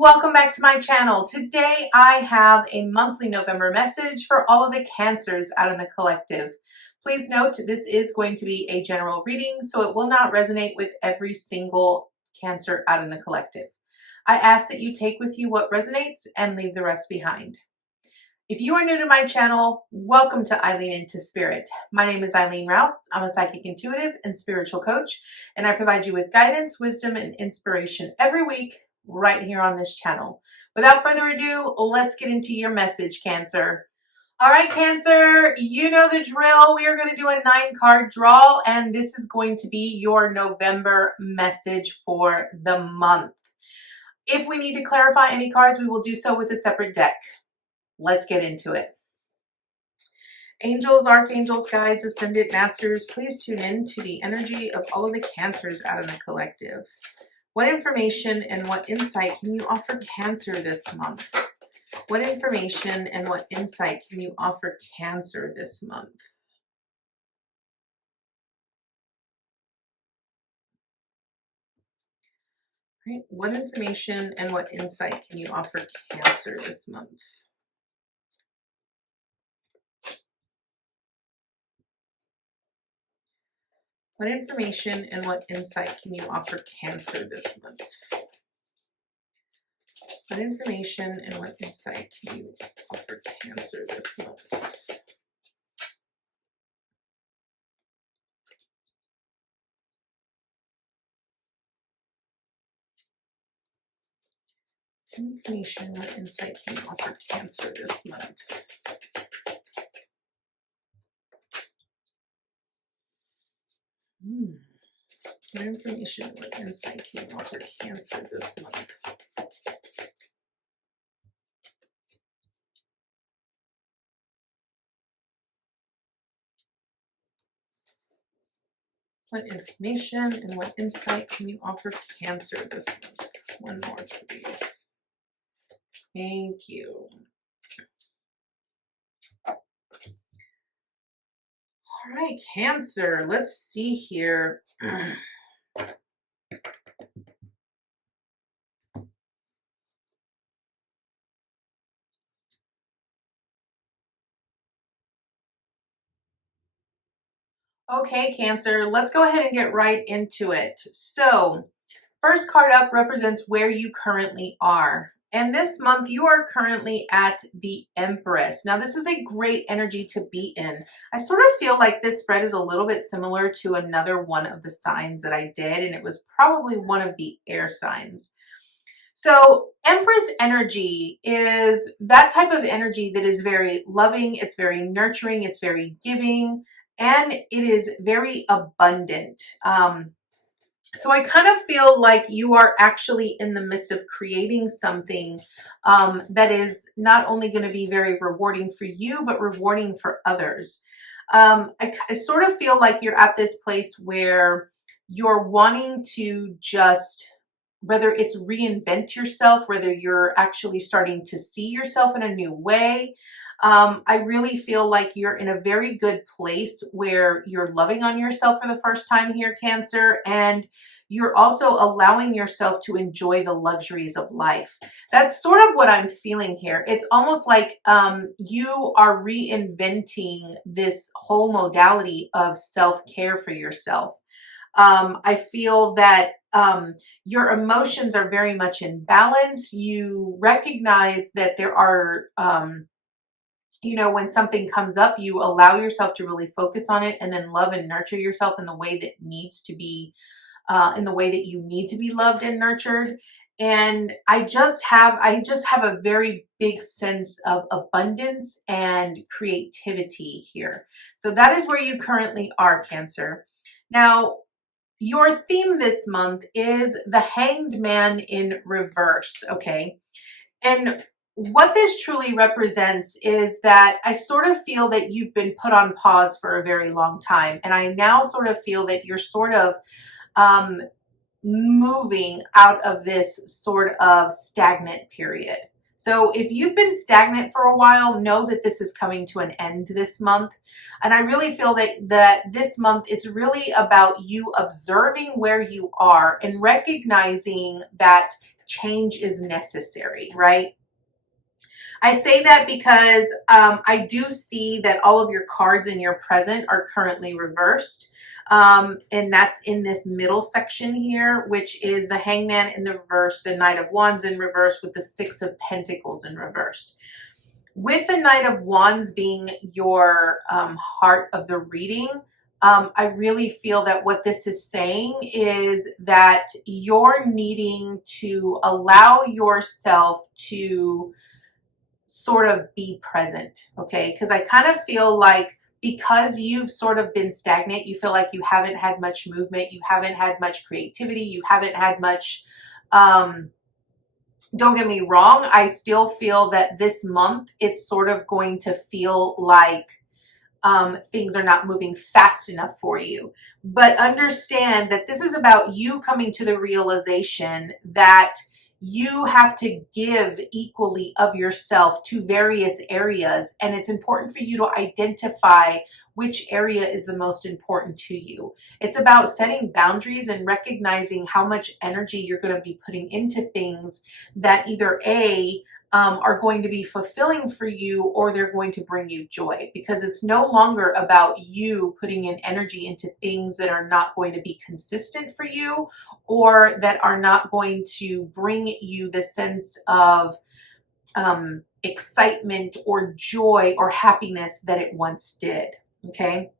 Welcome back to my channel. Today I have a monthly November message for all of the Cancers out in the collective. Please note this is going to be a general reading, so it will not resonate with every single Cancer out in the collective. I ask that you take with you what resonates and leave the rest behind. If you are new to my channel, welcome to Eileen Into Spirit. My name is Eileen Rouse. I'm a psychic intuitive and spiritual coach, and I provide you with guidance, wisdom, and inspiration every week right here on this channel. Without further ado, let's get into your message, Cancer. All right, Cancer, you know the drill. We are going to do a 9-card draw, and this is going to be your November message for the month. If we need to clarify any cards, we will do so with a separate deck. Let's get into it. Angels, archangels, guides, ascended masters, please tune in to the energy of all of the Cancers out in the collective. What information and what insight can you offer Cancer this month? What information and what insight can you offer Cancer this month? Right. What information and what insight can you offer Cancer this month? What information and what insight can you offer Cancer this month? What information and what insight can you offer Cancer this month? Information, what insight can you offer Cancer this month? What information, what insight can you offer Cancer this month? What information and what insight can you offer Cancer this month? One more, please. Thank you. All right, Cancer, let's see here. Okay, Cancer, let's go ahead and get right into it. So, first card up represents where you currently are. And this month, you are currently at the Empress. Now, this is a great energy to be in. I sort of feel like this spread is a little bit similar to another one of the signs that I did, and it was probably one of the air signs. So Empress energy is that type of energy that is very loving, it's very nurturing, it's very giving, and it is very abundant. So I kind of feel like you are actually in the midst of creating something that is not only going to be very rewarding for you, but rewarding for others. I sort of feel like you're at this place where you're wanting to just, whether it's reinvent yourself, whether you're actually starting to see yourself in a new way. I really feel like you're in a very good place where you're loving on yourself for the first time here, Cancer, and you're also allowing yourself to enjoy the luxuries of life. That's sort of what I'm feeling here. It's almost like you are reinventing this whole modality of self-care for yourself. I feel that your emotions are very much in balance. You recognize that there are, when something comes up, you allow yourself to really focus on it and then love and nurture yourself in the way that needs to be, in the way that you need to be loved and nurtured. And I just have a very big sense of abundance and creativity here. So that is where you currently are, Cancer. Now, your theme this month is the Hanged Man in reverse, okay? And what this truly represents is that I sort of feel that you've been put on pause for a very long time. And I now sort of feel that you're sort of moving out of this sort of stagnant period. So if you've been stagnant for a while, know that this is coming to an end this month. And I really feel that this month is really about you observing where you are and recognizing that change is necessary, right? I say that because I do see that all of your cards in your present are currently reversed. And that's in this middle section here, which is the Hangman in the reverse, the Knight of Wands in reverse with the Six of Pentacles in reverse. With the Knight of Wands being your heart of the reading, I really feel that what this is saying is that you're needing to allow yourself to sort of be present, okay? Because I kind of feel like because you've sort of been stagnant, you feel like you haven't had much movement, you haven't had much creativity, you haven't had much, don't get me wrong, I still feel that this month it's sort of going to feel like things are not moving fast enough for you. But understand that this is about you coming to the realization that you have to give equally of yourself to various areas, and it's important for you to identify which area is the most important to you. It's about setting boundaries and recognizing how much energy you're going to be putting into things that either are going to be fulfilling for you, or they're going to bring you joy, because it's no longer about you putting in energy into things that are not going to be consistent for you, or that are not going to bring you the sense of excitement or joy or happiness that it once did. Okay.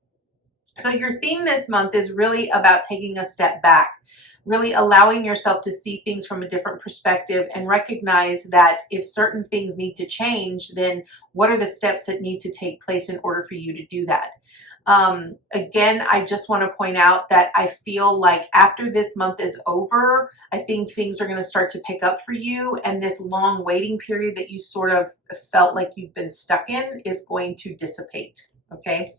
So your theme this month is really about taking a step back, really allowing yourself to see things from a different perspective and recognize that if certain things need to change, then what are the steps that need to take place in order for you to do that? Again, I just want to point out that I feel like after this month is over, I think things are going to start to pick up for you, and this long waiting period that you sort of felt like you've been stuck in is going to dissipate. Okay.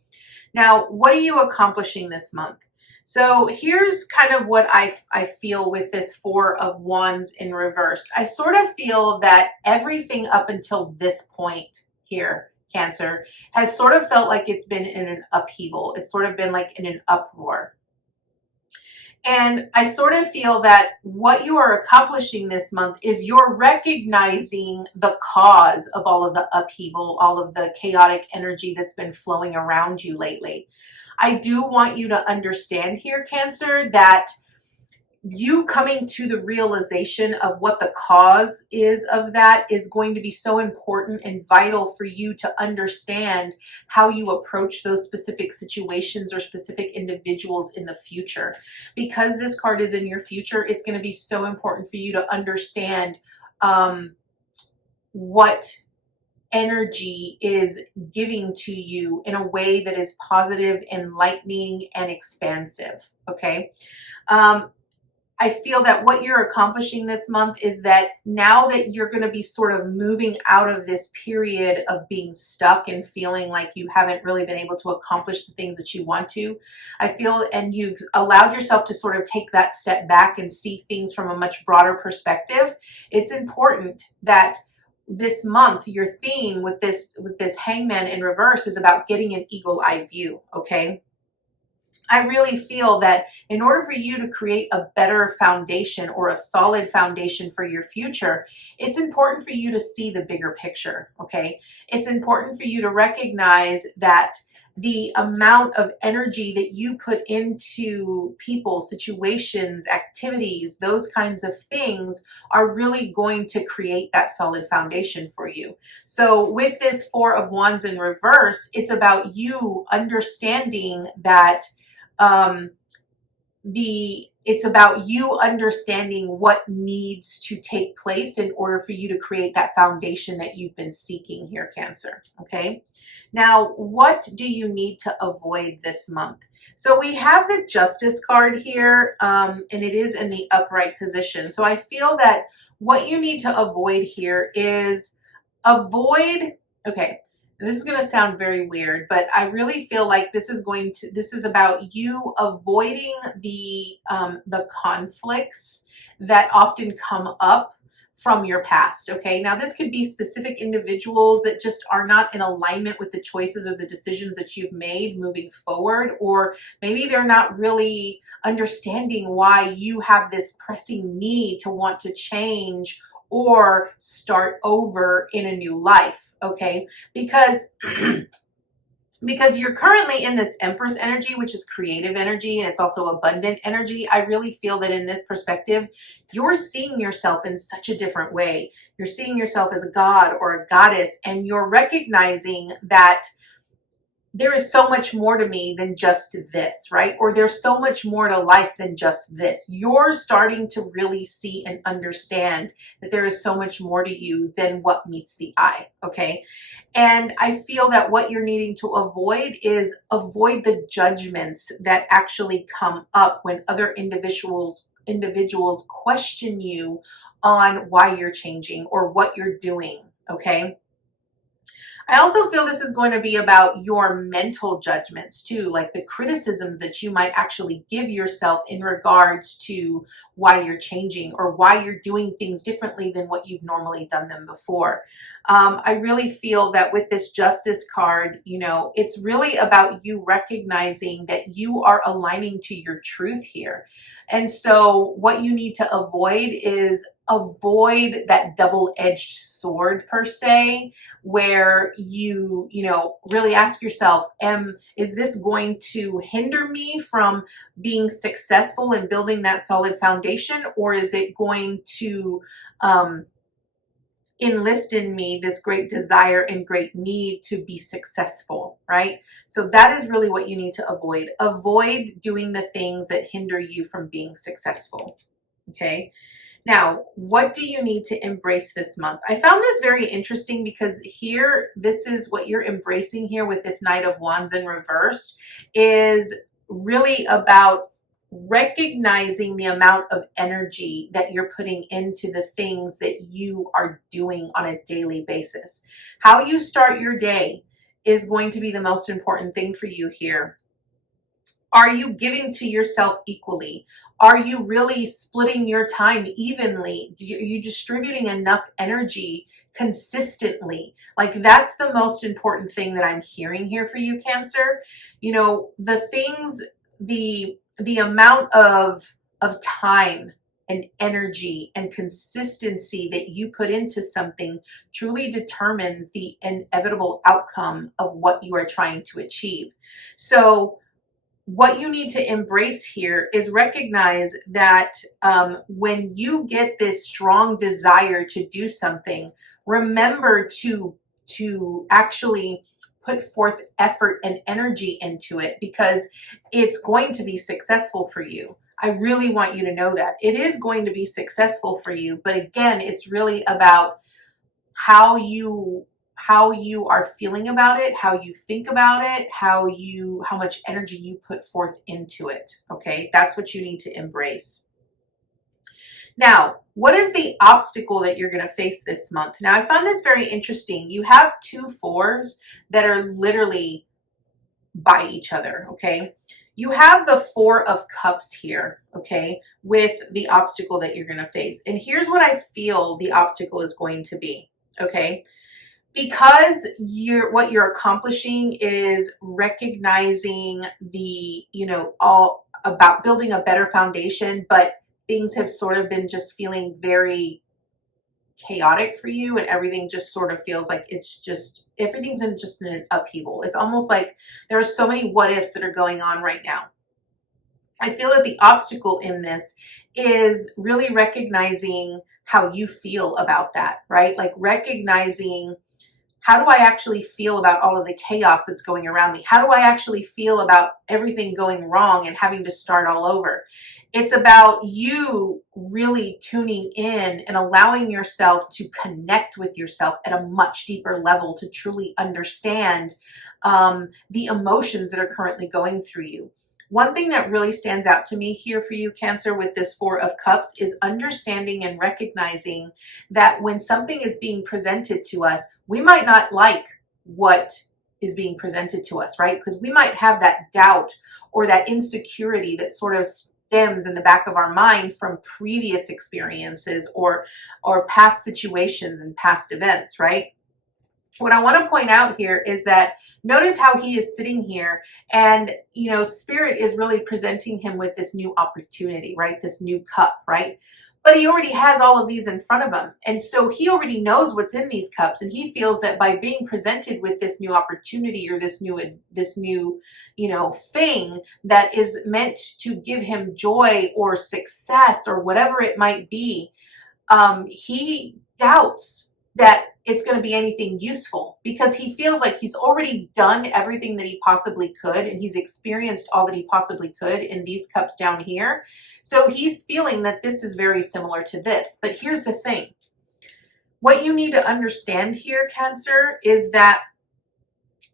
Now, what are you accomplishing this month? So here's kind of what I feel with this Four of Wands in reverse. I sort of feel that everything up until this point here, Cancer, has sort of felt like it's been in an upheaval. It's sort of been like in an uproar. And I sort of feel that what you are accomplishing this month is you're recognizing the cause of all of the upheaval, all of the chaotic energy that's been flowing around you lately. I do want you to understand here, Cancer, that you coming to the realization of what the cause is of that is going to be so important and vital for you to understand how you approach those specific situations or specific individuals in the future. Because this card is in your future, it's going to be so important for you to understand what energy is giving to you in a way that is positive, enlightening, and expansive. Okay. I feel that what you're accomplishing this month is that now that you're going to be sort of moving out of this period of being stuck and feeling like you haven't really been able to accomplish the things that you want to, I feel, and you've allowed yourself to sort of take that step back and see things from a much broader perspective. It's important that this month, your theme with this Hangman in reverse is about getting an eagle-eye view. Okay. I really feel that in order for you to create a better foundation or a solid foundation for your future, it's important for you to see the bigger picture, okay? It's important for you to recognize that the amount of energy that you put into people, situations, activities, those kinds of things are really going to create that solid foundation for you. So with this Four of Wands in reverse, it's about you understanding that it's about you understanding what needs to take place in order for you to create that foundation that you've been seeking here, Cancer. Okay. Now, what do you need to avoid this month? So we have the Justice card here, and it is in the upright position. So I feel that what you need to avoid here is okay, this is going to sound very weird, but I really feel like this is about you avoiding the conflicts that often come up from your past. Okay, now this could be specific individuals that just are not in alignment with the choices or the decisions that you've made moving forward, or maybe they're not really understanding why you have this pressing need to want to change or start over in a new life. Okay, because because you're currently in this Empress energy, which is creative energy, and it's also abundant energy. I really feel that in this perspective, you're seeing yourself in such a different way. You're seeing yourself as a god or a goddess, and you're recognizing that there is so much more to me than just this, right? Or there's so much more to life than just this. You're starting to really see and understand that there is so much more to you than what meets the eye, okay? And I feel that what you're needing to avoid is avoid the judgments that actually come up when other individuals question you on why you're changing or what you're doing, okay? I also feel this is going to be about your mental judgments too, like the criticisms that you might actually give yourself in regards to why you're changing or why you're doing things differently than what you've normally done them before. I really feel that with this Justice card, you know, it's really about you recognizing that you are aligning to your truth here. And so what you need to avoid is avoid that double-edged sword per se, where you know, really ask yourself, is this going to hinder me from being successful in building that solid foundation, or is it going to enlist in me this great desire and great need to be successful, right? So that is really what you need to avoid. Avoid doing the things that hinder you from being successful, okay? Now, what do you need to embrace this month? I found this very interesting because here, this is what you're embracing here with this Knight of Wands in reverse, is really about recognizing the amount of energy that you're putting into the things that you are doing on a daily basis. How you start your day is going to be the most important thing for you here. Are you giving to yourself equally? Are you really splitting your time evenly? Are you distributing enough energy consistently? Like, that's the most important thing that I'm hearing here for you, Cancer. You know, the things, the amount of time and energy and consistency that you put into something truly determines the inevitable outcome of what you are trying to achieve. So what you need to embrace here is recognize that when you get this strong desire to do something, remember to actually put forth effort and energy into it, because it's going to be successful for you. I really want you to know that it is going to be successful for you. But again, it's really about how you are feeling about it, how you think about it, how much energy you put forth into it. Okay, that's what you need to embrace. Now, what is the obstacle that you're going to face this month? Now, I found this very interesting. You have two fours that are literally by each other. Okay, you have the Four of Cups here, okay, with the obstacle that you're going to face. And here's what I feel the obstacle is going to be. Okay, because what you're accomplishing is recognizing the, you know, all about building a better foundation, but things have sort of been just feeling very chaotic for you, and everything just sort of feels like it's just, everything's in just an upheaval. It's almost like there are so many what ifs that are going on right now. I feel that the obstacle in this is really recognizing how you feel about that, right? Like recognizing, how do I actually feel about all of the chaos that's going around me? How do I actually feel about everything going wrong and having to start all over? It's about you really tuning in and allowing yourself to connect with yourself at a much deeper level to truly understand the emotions that are currently going through you. One thing that really stands out to me here for you, Cancer, with this Four of Cups is understanding and recognizing that when something is being presented to us, we might not like what is being presented to us, right? Because we might have that doubt or that insecurity that sort of stems in the back of our mind from previous experiences or past situations and past events, right? What I want to point out here is that notice how he is sitting here, and spirit is really presenting him with this new opportunity, right? This new cup, right? But he already has all of these in front of him, and so he already knows what's in these cups, and he feels that by being presented with this new opportunity or this new thing that is meant to give him joy or success or whatever it might be, he doubts that it's going to be anything useful, because he feels like he's already done everything that he possibly could, and he's experienced all that he possibly could in these cups down here. So he's feeling that this is very similar to this. But here's the thing. What you need to understand here, Cancer, is that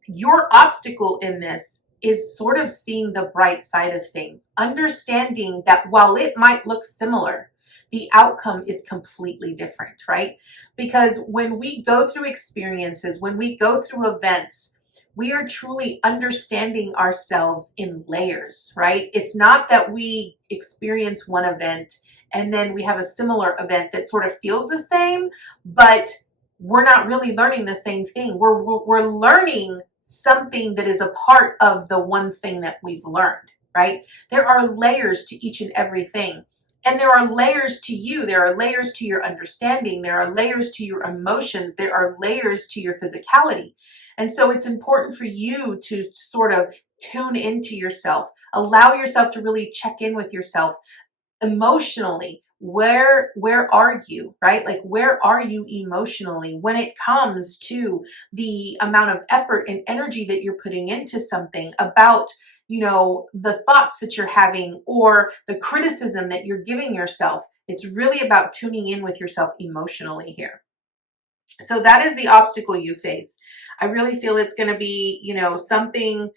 your obstacle in this is sort of seeing the bright side of things, understanding that while it might look similar, the outcome is completely different, right? Because when we go through experiences, when we go through events, we are truly understanding ourselves in layers, right? It's not that we experience one event and then we have a similar event that sort of feels the same, but we're not really learning the same thing. We're learning something that is a part of the one thing that we've learned, right? There are layers to each and everything. And there are layers to you. There are layers to your understanding. There are layers to your emotions. There are layers to your physicality. And so it's important for you to sort of tune into yourself, allow yourself to really check in with yourself emotionally. Where are you, right? Like, where are you emotionally when it comes to the amount of effort and energy that you're putting into something, about the thoughts that you're having or the criticism that you're giving yourself? It's really about tuning in with yourself emotionally here. So that is the obstacle you face. I really feel it's going to be, something,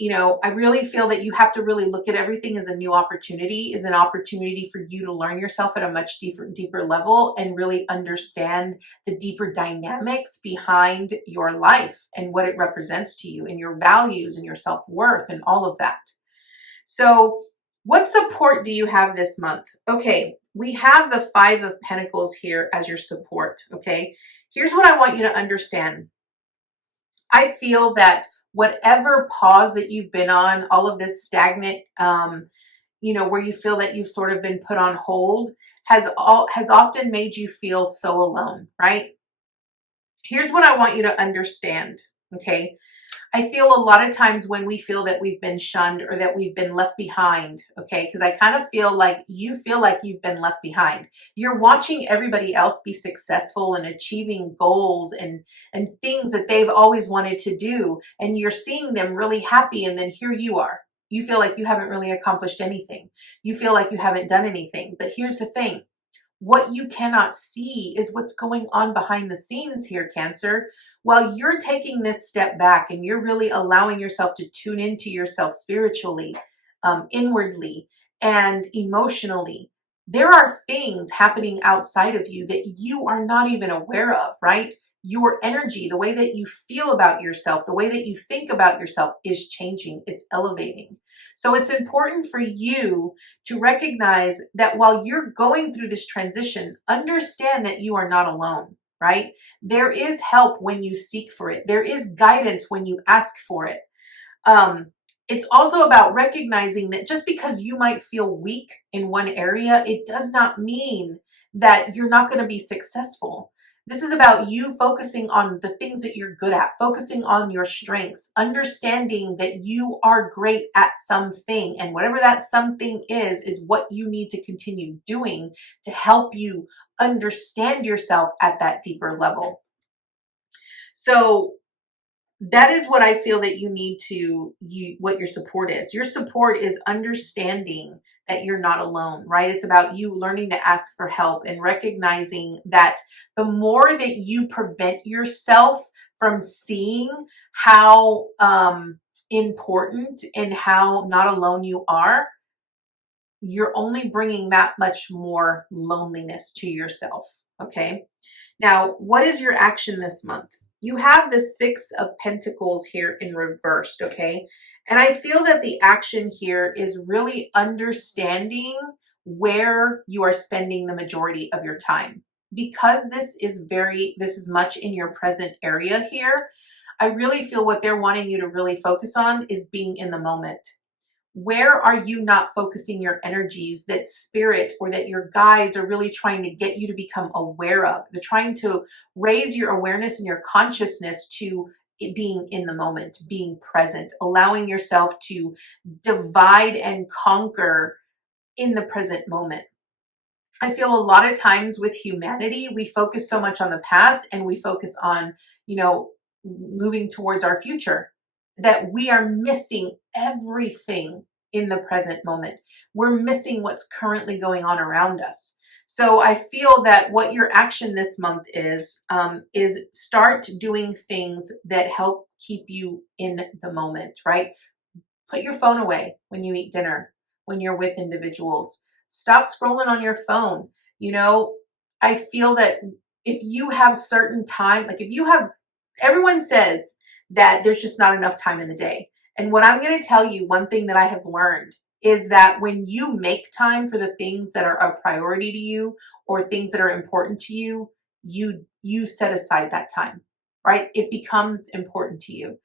I really feel that you have to really look at everything as a new opportunity, as an opportunity for you to learn yourself at a much deeper level and really understand the deeper dynamics behind your life and what it represents to you and your values and your self-worth and all of that. So what support do you have this month? Okay, we have the 5 of Pentacles here as your support, okay? Here's what I want you to understand. I feel that whatever pause that you've been on, all of this stagnant, where you feel that you've sort of been put on hold, has often made you feel so alone, right? Here's what I want you to understand, okay? I feel a lot of times when we feel that we've been shunned or that we've been left behind, okay? Because I kind of feel like you've been left behind. You're watching everybody else be successful and achieving goals and things that they've always wanted to do. And you're seeing them really happy. And then here you are. You feel like you haven't really accomplished anything. You feel like you haven't done anything. But here's the thing. What you cannot see is what's going on behind the scenes here, Cancer. While you're taking this step back and you're really allowing yourself to tune into yourself spiritually, inwardly, and emotionally, there are things happening outside of you that you are not even aware of, right? Your energy, the way that you feel about yourself, the way that you think about yourself is changing. It's elevating. So it's important for you to recognize that while you're going through this transition, understand that you are not alone, right? There is help when you seek for it. There is guidance when you ask for it. It's also about recognizing that just because you might feel weak in one area, it does not mean that you're not going to be successful. This is about you focusing on the things that you're good at, focusing on your strengths, understanding that you are great at something, and whatever that something is what you need to continue doing to help you understand yourself at that deeper level. So that is what I feel that you need to, what your support is. Your support is understanding that you're not alone, right? It's about you learning to ask for help and recognizing that the more that you prevent yourself from seeing how important and how not alone you are, you're only bringing that much more loneliness to yourself, okay? Now, what is your action this month? You have the 6 of Pentacles here in reversed, okay? And I feel that the action here is really understanding where you are spending the majority of your time. Because this is much in your present area here, I really feel what they're wanting you to really focus on is being in the moment. Where are you not focusing your energies that spirit or that your guides are really trying to get you to become aware of? They're trying to raise your awareness and your consciousness to it being in the moment, being present, allowing yourself to divide and conquer in the present moment. I feel a lot of times with humanity, we focus so much on the past and we focus on, moving towards our future that we are missing everything in the present moment. We're missing what's currently going on around us. So I feel that what your action this month is start doing things that help keep you in the moment, right? Put your phone away when you eat dinner, when you're with individuals. Stop scrolling on your phone. I feel that if you have certain time, like if you have, everyone says that there's just not enough time in the day. And what I'm going to tell you, one thing that I have learned is that when you make time for the things that are a priority to you or things that are important to you, you set aside that time, right? It becomes important to you.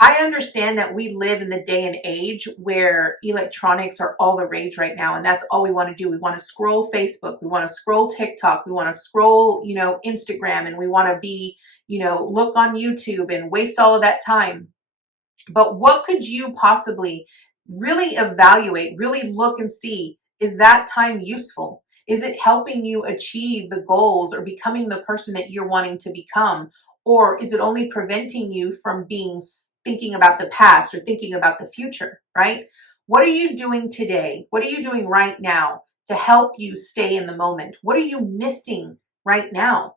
I understand that we live in the day and age where electronics are all the rage right now, and that's all we want to do. We want to scroll Facebook, we want to scroll TikTok, we want to scroll, Instagram, and we want to be, look on YouTube and waste all of that time. But what could you possibly really evaluate, really look and see, is that time useful? Is it helping you achieve the goals or becoming the person that you're wanting to become? Or is it only preventing you from thinking about the past or thinking about the future, right? What are you doing today? What are you doing right now to help you stay in the moment? What are you missing right now?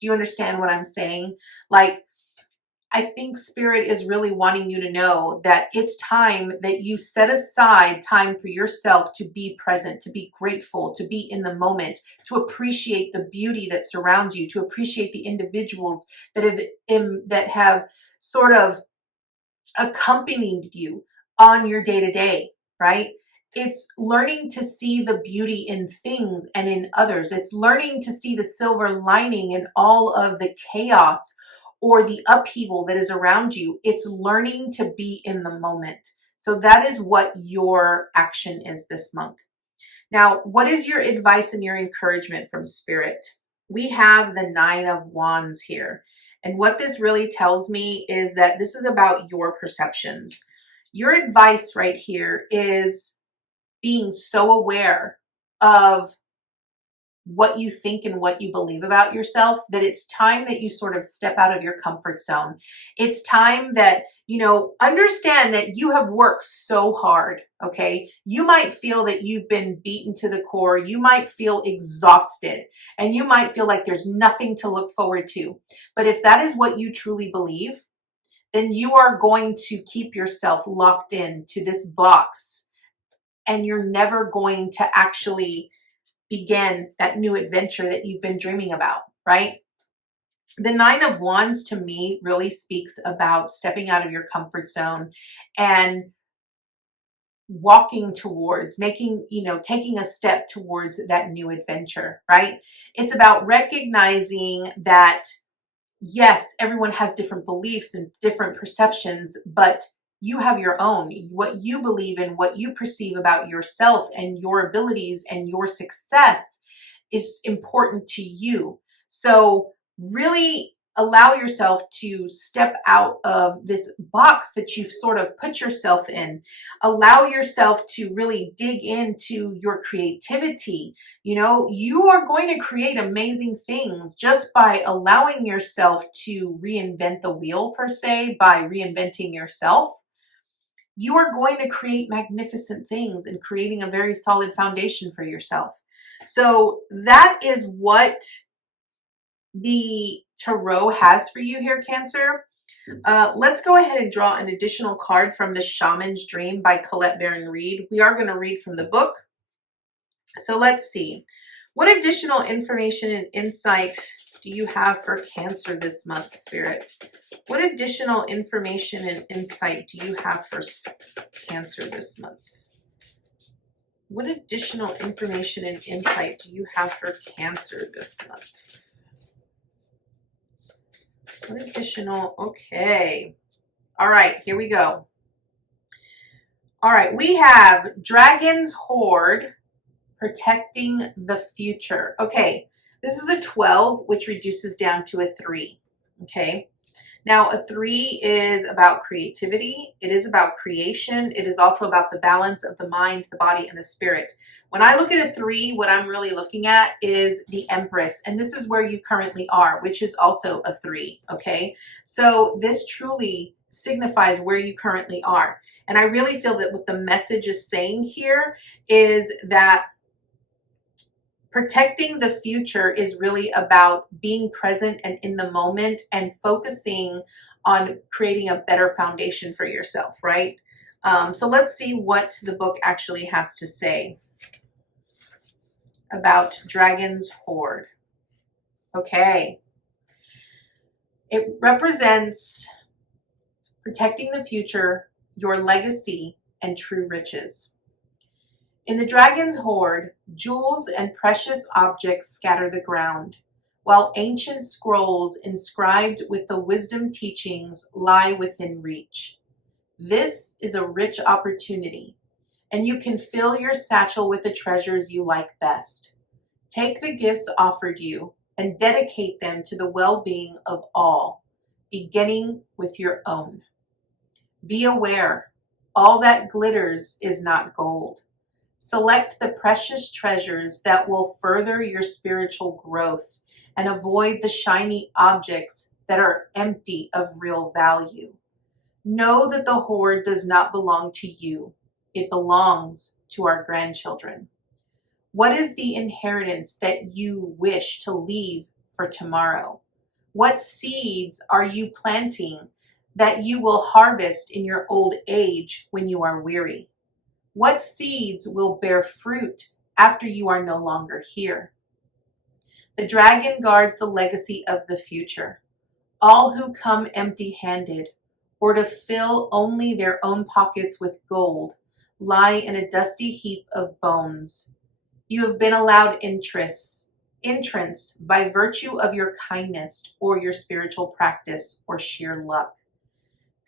Do you understand what I'm saying? Like, I think spirit is really wanting you to know that it's time that you set aside time for yourself to be present, to be grateful, to be in the moment, to appreciate the beauty that surrounds you, to appreciate the individuals that have sort of accompanied you on your day to day, right? It's learning to see the beauty in things and in others. It's learning to see the silver lining in all of the chaos or the upheaval that is around you. It's learning to be in the moment. So that is what your action is this month. Now, what is your advice and your encouragement from Spirit? We have the 9 of Wands here. And what this really tells me is that this is about your perceptions. Your advice right here is being so aware of what you think and what you believe about yourself that it's time that you sort of step out of your comfort zone. It's time that, understand that you have worked so hard, okay? You might feel that you've been beaten to the core. You might feel exhausted and you might feel like there's nothing to look forward to. But if that is what you truly believe, then you are going to keep yourself locked in to this box and you're never going to actually begin that new adventure that you've been dreaming about, right? The 9 of Wands to me really speaks about stepping out of your comfort zone and walking towards taking a step towards that new adventure, right? It's about recognizing that yes, everyone has different beliefs and different perceptions, but you have your own. What you believe in, what you perceive about yourself and your abilities and your success is important to you. So really allow yourself to step out of this box that you've sort of put yourself in. Allow yourself to really dig into your creativity. You are going to create amazing things just by allowing yourself to reinvent the wheel, per se, by reinventing yourself. You are going to create magnificent things and creating a very solid foundation for yourself. So that is what the tarot has for you here, Cancer. Let's go ahead and draw an additional card from The Shaman's Dream by Colette Baron Reid. We are going to read from the book. So let's see. What additional information and insight do you have for Cancer this month, Spirit? What additional information and insight do you have for Cancer this month? What additional information and insight do you have for Cancer this month? What additional? Okay. All right, here we go. All right, we have Dragon's Hoard, protecting the future. Okay, this is a 12, which reduces down to a 3. Okay, now a 3 is about creativity. It is about creation. It is also about the balance of the mind, the body, and the spirit. When I look at a 3, what I'm really looking at is the Empress, and this is where you currently are, which is also a 3. Okay, so this truly signifies where you currently are. And I really feel that what the message is saying here is that protecting the future is really about being present and in the moment and focusing on creating a better foundation for yourself, right? So let's see what the book actually has to say about Dragon's Hoard. Okay. It represents protecting the future, your legacy, and true riches. In the Dragon's Hoard, jewels and precious objects scatter the ground, while ancient scrolls inscribed with the wisdom teachings lie within reach. This is a rich opportunity, and you can fill your satchel with the treasures you like best. Take the gifts offered you and dedicate them to the well-being of all, beginning with your own. Be aware, all that glitters is not gold. Select the precious treasures that will further your spiritual growth and avoid the shiny objects that are empty of real value. Know that the hoard does not belong to you. It belongs to our grandchildren. What is the inheritance that you wish to leave for tomorrow? What seeds are you planting that you will harvest in your old age when you are weary? What seeds will bear fruit after you are no longer here? The dragon guards the legacy of the future. All who come empty-handed or to fill only their own pockets with gold lie in a dusty heap of bones. You have been allowed entrance by virtue of your kindness or your spiritual practice or sheer luck.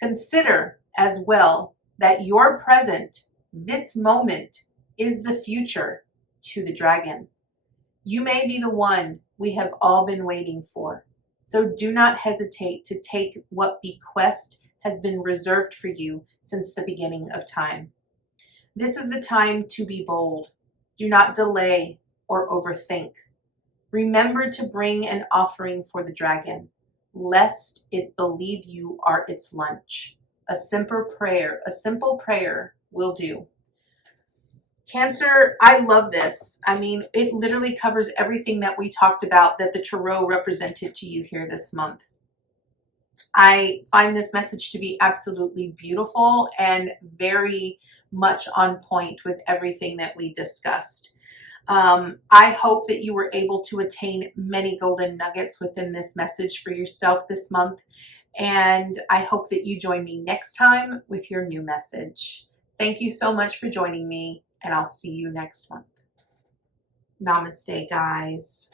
Consider as well that your present, this moment, is the future to the dragon. You may be the one we have all been waiting for, so do not hesitate to take what bequest has been reserved for you since the beginning of time. This is the time to be bold. Do not delay or overthink. Remember to bring an offering for the dragon, lest it believe you are its lunch. A simple prayer will do. Cancer, I love this. I mean, it literally covers everything that we talked about that the Tarot represented to you here this month. I find this message to be absolutely beautiful and very much on point with everything that we discussed. I hope that you were able to attain many golden nuggets within this message for yourself this month. And I hope that you join me next time with your new message. Thank you so much for joining me, and I'll see you next month. Namaste, guys.